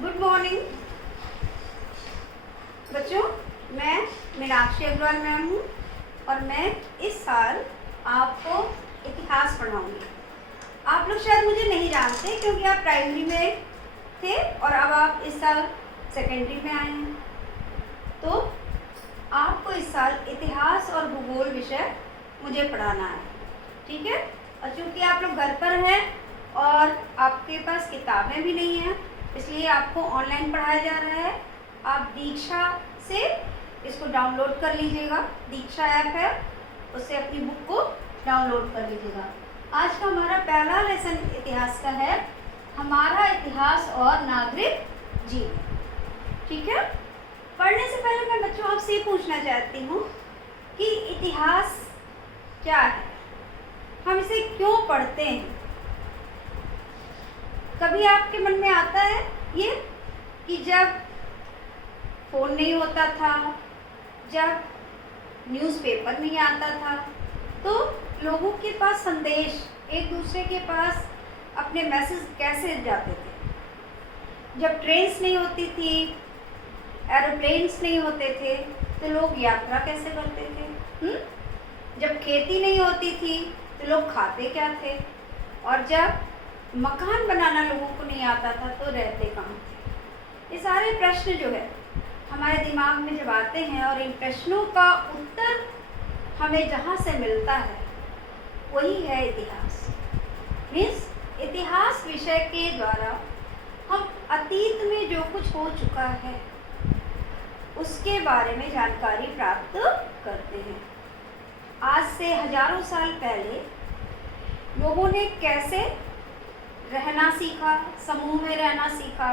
Good morning बच्चों, मैं Meenakshi Agarwal ma'am हूँ और मैं इस साल आपको इतिहास पढ़ाऊँगी। आप लोग शायद मुझे नहीं जानते क्योंकि आप प्राइमरी में थे और अब आप इस साल सेकेंडरी में आए हैं। तो आपको इस साल इतिहास और भूगोल विषय मुझे पढ़ाना है, ठीक है। और चूँकि आप लोग घर पर हैं और आपके पास किताबें भी नहीं हैं, इसलिए आपको ऑनलाइन पढ़ाया जा रहा है। आप दीक्षा से इसको डाउनलोड कर लीजिएगा, दीक्षा ऐप है, उससे अपनी बुक को डाउनलोड कर लीजिएगा। आज का हमारा पहला लेसन इतिहास का है, हमारा इतिहास और नागरिक जीवन, ठीक है। पढ़ने से पहले मैं बच्चों आपसे ये पूछना चाहती हूँ कि इतिहास क्या है, हम इसे क्यों पढ़ते हैं। कभी आपके मन में आता है ये कि जब फ़ोन नहीं होता था, जब न्यूज़पेपर नहीं आता था, तो लोगों के पास संदेश एक दूसरे के पास अपने मैसेज कैसे जाते थे। जब ट्रेन्स नहीं होती थी, एरोप्लेन्स नहीं होते थे, तो लोग यात्रा कैसे करते थे। जब खेती नहीं होती थी तो लोग खाते क्या थे, और जब मकान बनाना लोगों को नहीं आता था तो रहते कहाँ थे। ये सारे प्रश्न जो है हमारे दिमाग में जब आते हैं और इन प्रश्नों का उत्तर हमें जहाँ से मिलता है वही है इतिहास। मीन्स इतिहास विषय के द्वारा हम अतीत में जो कुछ हो चुका है उसके बारे में जानकारी प्राप्त करते हैं। आज से हजारों साल पहले लोगों ने कैसे रहना सीखा, समूह में रहना सीखा,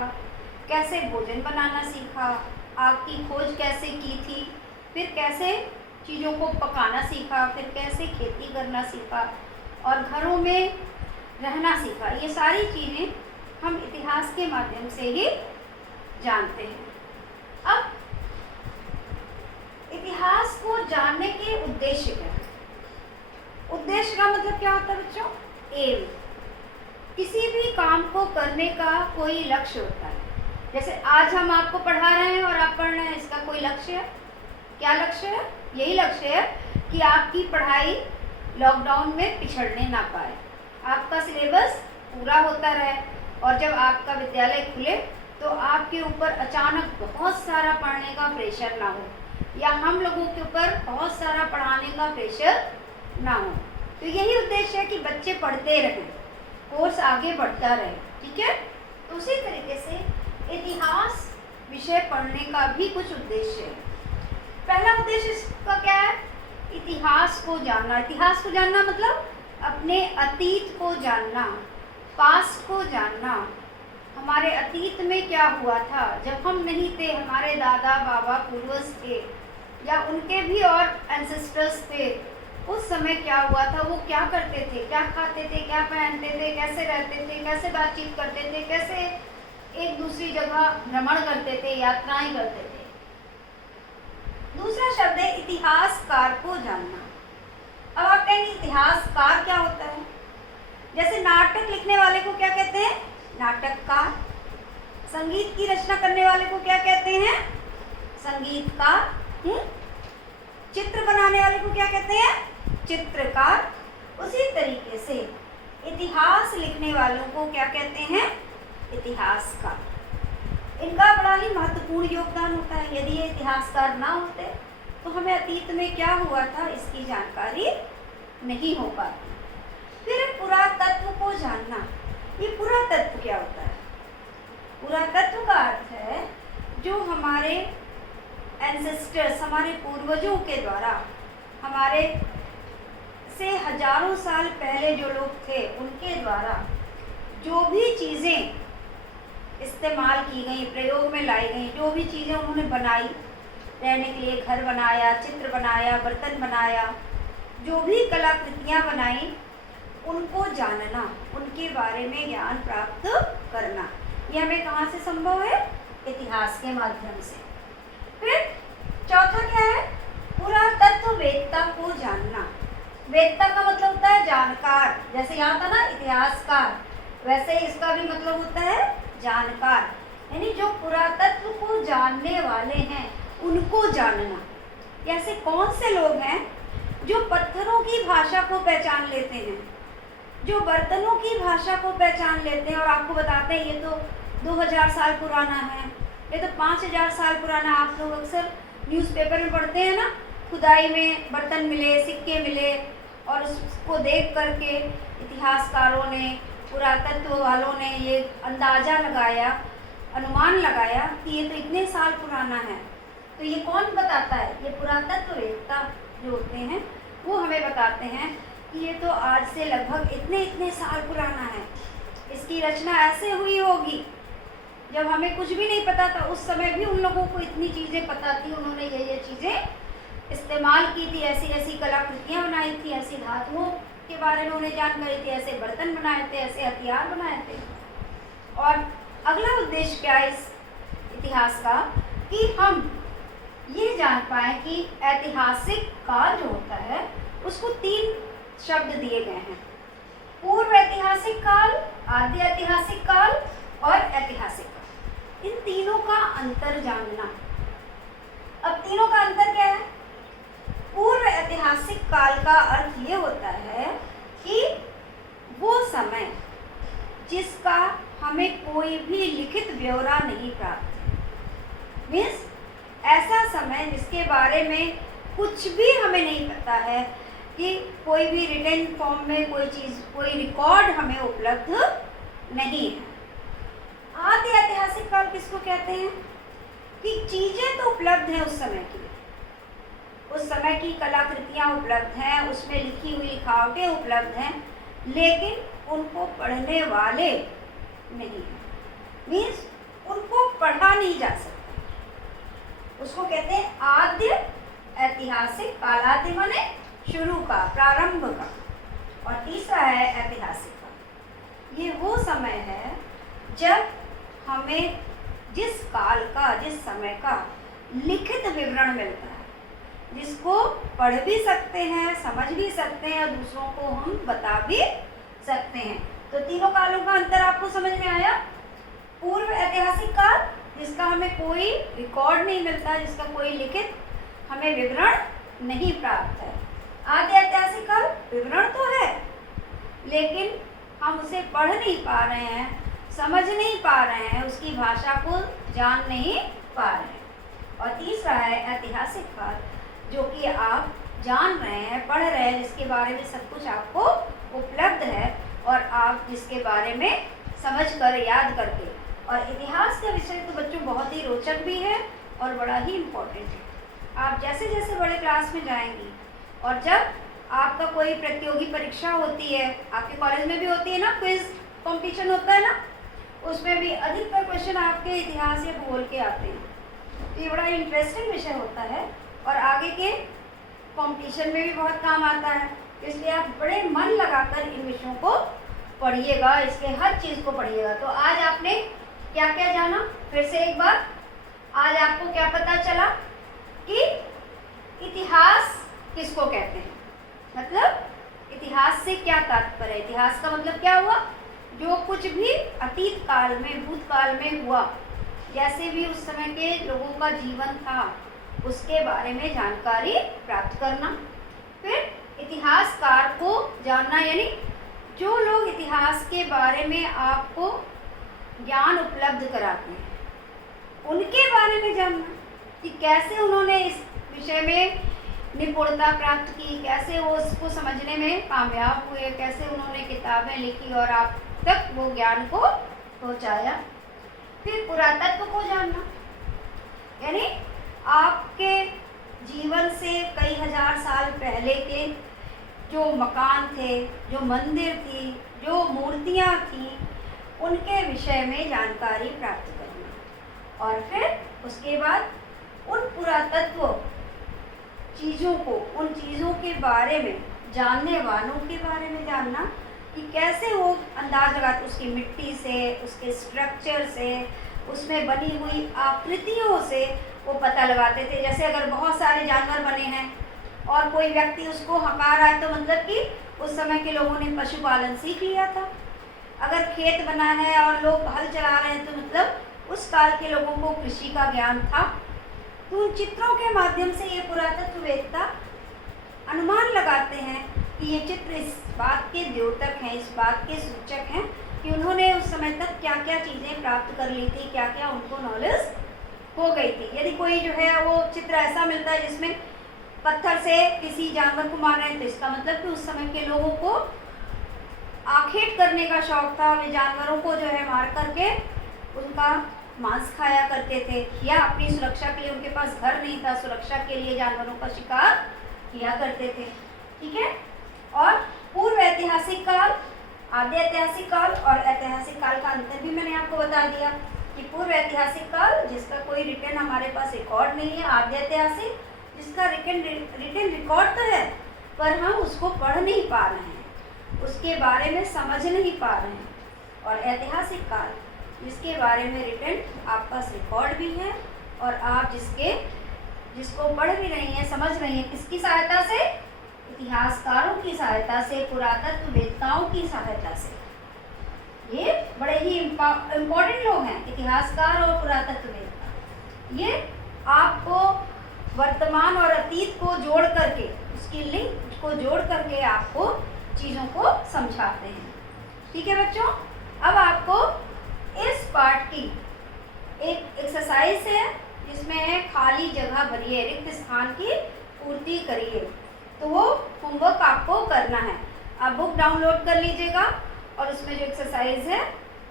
कैसे भोजन बनाना सीखा, आग की खोज कैसे की थी, फिर कैसे चीज़ों को पकाना सीखा, फिर कैसे खेती करना सीखा और घरों में रहना सीखा। ये सारी चीज़ें हम इतिहास के माध्यम से ही जानते हैं। अब इतिहास को जानने के उद्देश्य क्या है। उद्देश्य का मतलब क्या होता है बच्चों? एम। किसी भी काम को करने का कोई लक्ष्य होता है। जैसे आज हम आपको पढ़ा रहे हैं और आप पढ़ रहे हैं, इसका कोई लक्ष्य है। क्या लक्ष्य है? यही लक्ष्य है कि आपकी पढ़ाई लॉकडाउन में पिछड़ने ना पाए, आपका सिलेबस पूरा होता रहे, और जब आपका विद्यालय खुले तो आपके ऊपर अचानक बहुत सारा पढ़ने का प्रेशर ना हो, या हम लोगों के ऊपर बहुत सारा पढ़ाने का प्रेशर ना हो। तो यही उद्देश्य है कि बच्चे पढ़ते रहें, कोर्स आगे बढ़ता रहे, ठीक है। तो उसी तरीके से इतिहास विषय पढ़ने का भी कुछ उद्देश्य है। पहला उद्देश्य इसका क्या है? इतिहास को जानना। इतिहास को जानना मतलब अपने अतीत को जानना, पास्ट को जानना। हमारे अतीत में क्या हुआ था जब हम नहीं थे, हमारे दादा बाबा पूर्वज थे या उनके भी और एंसेस्टर्स थे, उस समय क्या हुआ था, वो क्या करते थे, क्या खाते थे, क्या पहनते थे, कैसे रहते थे, कैसे बातचीत करते थे, कैसे एक दूसरी जगह भ्रमण करते थे, यात्राएं करते थे। दूसरा शब्द है इतिहासकार को जानना। अब आप कहेंगे इतिहासकार क्या होता है? जैसे नाटक लिखने वाले को क्या कहते हैं? नाटककार। संगीत की रचना करने वाले को क्या कहते हैं? संगीतकार। चित्र बनाने वाले को क्या कहते हैं? चित्रकार। उसी तरीके से इतिहास लिखने वालों को क्या कहते हैं? इतिहासकार। इनका बड़ा ही महत्वपूर्ण योगदान होता है। यदि ये इतिहासकार ना होते तो हमें अतीत में क्या हुआ था इसकी जानकारी नहीं हो पाती। फिर पुरातत्व को जानना। ये पुरातत्व क्या होता है? पुरातत्व का अर्थ है जो हमारे एंसेस्टर्स, हमारे पूर्वजों के द्वारा, हमारे से हजारों साल पहले जो लोग थे उनके द्वारा जो भी चीज़ें इस्तेमाल की गई, प्रयोग में लाई गई, जो भी चीज़ें उन्होंने बनाई, रहने के लिए घर बनाया, चित्र बनाया, बर्तन बनाया, जो भी कलाकृतियाँ बनाई, उनको जानना, उनके बारे में ज्ञान प्राप्त करना, ये हमें कहाँ से संभव है? इतिहास के माध्यम से। फिर चौथा क्या है? पुरातत्ववेत्ता को जानना। वेत्ता का मतलब होता है जानकार। जैसे यहाँ था ना इतिहासकार, वैसे इसका भी मतलब होता है जानकार। यानी जो पुरातत्व को जानने वाले हैं उनको जानना। ऐसे कौन से लोग हैं जो पत्थरों की भाषा को पहचान लेते हैं, जो बर्तनों की भाषा को पहचान लेते हैं और आपको बताते हैं ये तो 2000 साल पुराना है, ये तो 5000 साल पुराना। आप लोग अक्सर न्यूज़पेपर में पढ़ते हैं ना, खुदाई में बर्तन मिले, सिक्के मिले, और उसको देख करके इतिहासकारों ने, पुरातत्व वालों ने ये अंदाज़ा लगाया, अनुमान लगाया कि ये तो इतने साल पुराना है। तो ये कौन बताता है? ये पुरातत्ववेत्ता जो होते हैं वो हमें बताते हैं कि ये तो आज से लगभग इतने इतने साल पुराना है, इसकी रचना ऐसे हुई होगी। जब हमें कुछ भी नहीं पता था उस समय भी उन लोगों को इतनी चीज़ें पता थी, उन्होंने ये चीज़ें इस्तेमाल की थी, ऐसी ऐसी कलाकृतियाँ बनाई थी, ऐसी धातुओं के बारे में उन्हें जानकारी थी, ऐसे बर्तन बनाए थे, ऐसे हथियार बनाए थे। और अगला उद्देश्य क्या है इस इतिहास का कि हम ये जान पाए कि ऐतिहासिक काल जो होता है उसको 3 शब्द दिए गए हैं: पूर्व ऐतिहासिक काल, आद्य ऐतिहासिक काल और ऐतिहासिक काल। इन तीनों का अंतर जानना। अब तीनों का अंतर क्या है? पूर्व ऐतिहासिक काल का अर्थ ये होता है कि वो समय जिसका हमें कोई भी लिखित ब्यौरा नहीं प्राप्त, मीन्स ऐसा समय जिसके बारे में कुछ भी हमें नहीं पता है, कि कोई भी रिटन फॉर्म में कोई चीज़, कोई रिकॉर्ड हमें उपलब्ध नहीं है। आदि ऐतिहासिक काल किसको कहते हैं? कि चीज़ें तो उपलब्ध हैं उस समय की, उस समय की कलाकृतियाँ उपलब्ध हैं, उसमें लिखी हुई लिखावटें उपलब्ध हैं, लेकिन उनको पढ़ने वाले नहीं हैं, मीन्स उनको पढ़ा नहीं जा सकता। उसको कहते हैं आद्य ऐतिहासिक काल। आदि माने शुरू का, प्रारंभ का, और तीसरा है ऐतिहासिक काल। ये वो समय है जब हमें जिस काल का, जिस समय का लिखित विवरण मिलता है, जिसको पढ़ भी सकते हैं, समझ भी सकते हैं और दूसरों को हम बता भी सकते हैं। तो तीनों कालों का अंतर आपको समझ में आया? पूर्व ऐतिहासिक काल जिसका हमें कोई रिकॉर्ड नहीं मिलता, जिसका कोई लिखित हमें विवरण नहीं प्राप्त है। आदि ऐतिहासिक काल विवरण तो है लेकिन हम उसे पढ़ नहीं पा रहे हैं, समझ नहीं पा रहे हैं, उसकी भाषा को जान नहीं पा रहे हैं। और तीसरा है ऐतिहासिक काल, जो कि आप जान रहे हैं, पढ़ रहे हैं, जिसके बारे में सब कुछ आपको उपलब्ध है और आप जिसके बारे में समझ कर, याद करके। और इतिहास का विषय तो बच्चों बहुत ही रोचक भी है और बड़ा ही इम्पोर्टेंट है। आप जैसे जैसे बड़े क्लास में जाएंगी और जब आपका कोई प्रतियोगी परीक्षा होती है, आपके कॉलेज में भी होती है ना, क्विज कंपटीशन होता है ना, उसमें भी अधिकतर क्वेश्चन आपके इतिहास या भूगोल के आते हैं। तो ये बड़ा इंटरेस्टिंग विषय होता है और आगे के कंपटीशन में भी बहुत काम आता है। इसलिए आप बड़े मन लगाकर इन विषयों को पढ़िएगा, इसके हर चीज़ को पढ़िएगा। तो आज आपने क्या क्या जाना? फिर से एक बार, आज आपको क्या पता चला कि इतिहास किसको कहते हैं, मतलब इतिहास से क्या तात्पर्य है। इतिहास का मतलब क्या हुआ? जो कुछ भी अतीत काल में, भूतकाल में हुआ, जैसे भी उस समय के लोगों का जीवन था, उसके बारे में जानकारी प्राप्त करना। फिर इतिहासकार को जानना, यानी जो लोग इतिहास के बारे में आपको ज्ञान उपलब्ध कराते हैं, उनके बारे में जानना कि कैसे उन्होंने इस विषय में निपुणता प्राप्त की, कैसे वो उसको समझने में कामयाब हुए, कैसे उन्होंने किताबें लिखी और आप तक वो ज्ञान को पहुंचाया। फिर पुरातत्व को जानना, यानी आपके जीवन से कई हजार साल पहले के जो मकान थे, जो मंदिर थी, जो मूर्तियाँ थीं, उनके विषय में जानकारी प्राप्त करना। और फिर उसके बाद उन पुरातत्व चीज़ों को, उन चीज़ों के बारे में जानने वालों के बारे में जानना कि कैसे वो अंदाज लगाते, उसकी मिट्टी से, उसके स्ट्रक्चर से, उसमें बनी हुई आकृतियों से वो पता लगाते थे। जैसे अगर बहुत सारे जानवर बने हैं और कोई व्यक्ति उसको हका रहा है तो मतलब कि उस समय के लोगों ने पशुपालन सीख लिया था। अगर खेत बना है और लोग हल चला रहे हैं तो मतलब उस काल के लोगों को कृषि का ज्ञान था। तो उन चित्रों के माध्यम से ये पुरातत्ववेत्ता अनुमान लगाते हैं कि ये चित्र इस बात के द्योतक हैं, इस बात के सूचक हैं कि उन्होंने उस समय तक क्या क्या चीज़ें प्राप्त कर ली थी, क्या क्या उनको नॉलेज हो गई थी। यदि कोई जो है वो चित्र ऐसा मिलता है जिसमें पत्थर से किसी जानवर को मार रहे हैं, तो इसका मतलब कि उस समय के लोगों को आखेट करने का शौक था। वे जानवरों को जो है मार करके उनका मांस खाया करते थे, या अपनी सुरक्षा के लिए, उनके पास घर नहीं था, सुरक्षा के लिए जानवरों का शिकार किया करते थे। ठीक है। और पूर्व ऐतिहासिक काल, आद्य ऐतिहासिक काल और ऐतिहासिक काल का अंतर भी मैंने आपको बता दिया कि पूर्व ऐतिहासिक काल जिसका कोई रिटर्न हमारे पास रिकॉर्ड नहीं है, आद्य ऐतिहासिक जिसका रिटर्न रिकॉर्ड तो है पर हम उसको पढ़ नहीं पा रहे हैं, उसके बारे में समझ नहीं पा रहे हैं, और ऐतिहासिक काल जिसके बारे में रिटर्न आपके पास रिकॉर्ड भी है और आप जिसको पढ़ भी रही हैं, समझ रही हैं, किसकी सहायता से? इतिहासकारों की सहायता से, पुरातत्ववेत्ताओं की सहायता से। ये बड़े ही इम्पोर्टेंट लोग हैं, इतिहासकार और पुरातत्ववेत्ता। ये आपको वर्तमान और अतीत को जोड़ करके, उसकी लिंक को जोड़ करके आपको चीज़ों को समझाते हैं। ठीक है बच्चों, अब आपको इस पार्ट की एक एक्सरसाइज है जिसमें खाली जगह भरिए, रिक्त स्थान की पूर्ति करिए। तो वो होमवर्क आपको करना है। आप बुक डाउनलोड कर लीजिएगा और उसमें जो एक्सरसाइज है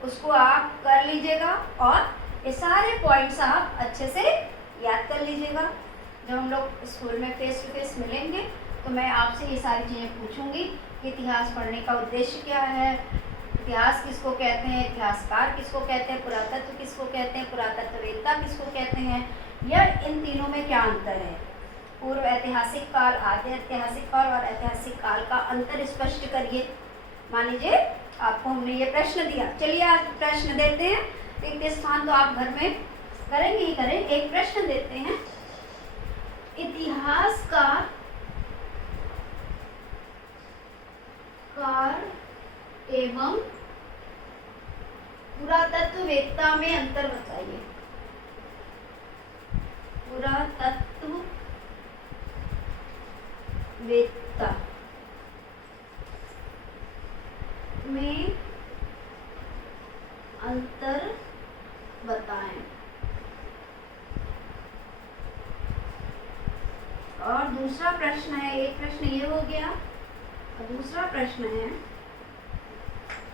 उसको आप कर लीजिएगा और ये सारे पॉइंट्स आप अच्छे से याद कर लीजिएगा। जब हम लोग स्कूल में फेस टू फेस मिलेंगे तो मैं आपसे ये सारी चीज़ें पूछूंगी कि इतिहास पढ़ने का उद्देश्य क्या है, इतिहास किसको कहते हैं, इतिहासकार किसको कहते हैं, पुरातत्व किसको कहते हैं, पुरातत्ववेत्ता किसको कहते हैं, या इन तीनों में क्या अंतर है। पूर्व ऐतिहासिक काल, आद्य ऐतिहासिक काल और ऐतिहासिक काल का अंतर स्पष्ट करिए। मान लीजिए आपको हमने ये प्रश्न दिया, चलिए आज प्रश्न देते हैं। रिक्त स्थान तो आप घर में करेंगे ही करें। एक प्रश्न देते हैं, इतिहासकार एवं पुरातत्ववेत्ता में अंतर बताइए। पुरातत्ववेत्ता में अंतर बताएं। और दूसरा प्रश्न है, एक प्रश्न ये हो गया और दूसरा प्रश्न है,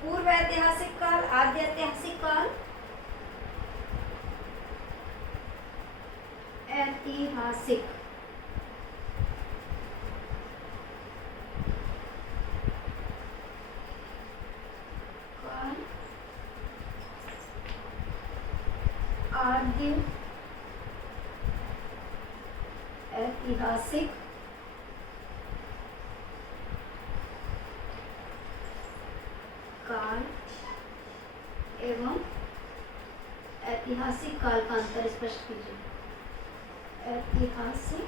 पूर्व ऐतिहासिक काल, आद्य ऐतिहासिक काल, ऐतिहासिक काल, आद्य ऐतिहासिक काल एवं ऐतिहासिक काल का अंतर स्पष्ट कीजिए। ऐतिहासिक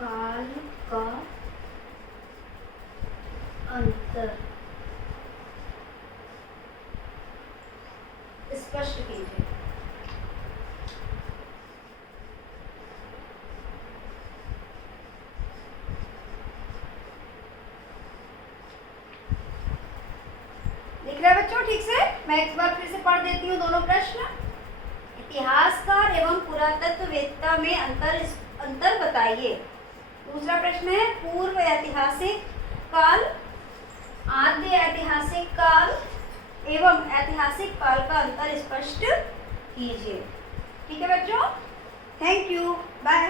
काल का अंतर स्पष्ट कीजिए। लिख रहे हैं बच्चों ठीक से? मैं एक बार फिर से पढ़ देती हूँ दोनों प्रश्न। इतिहासकार एवं पुरातत्ववेत्ता में अंतर बताइए। दूसरा प्रश्न है, पूर्व ऐतिहासिक काल, आद्य ऐतिहासिक काल एवं ऐतिहासिक काल का अंतर स्पष्ट कीजिए। ठीक है बच्चों, थैंक यू, बाय।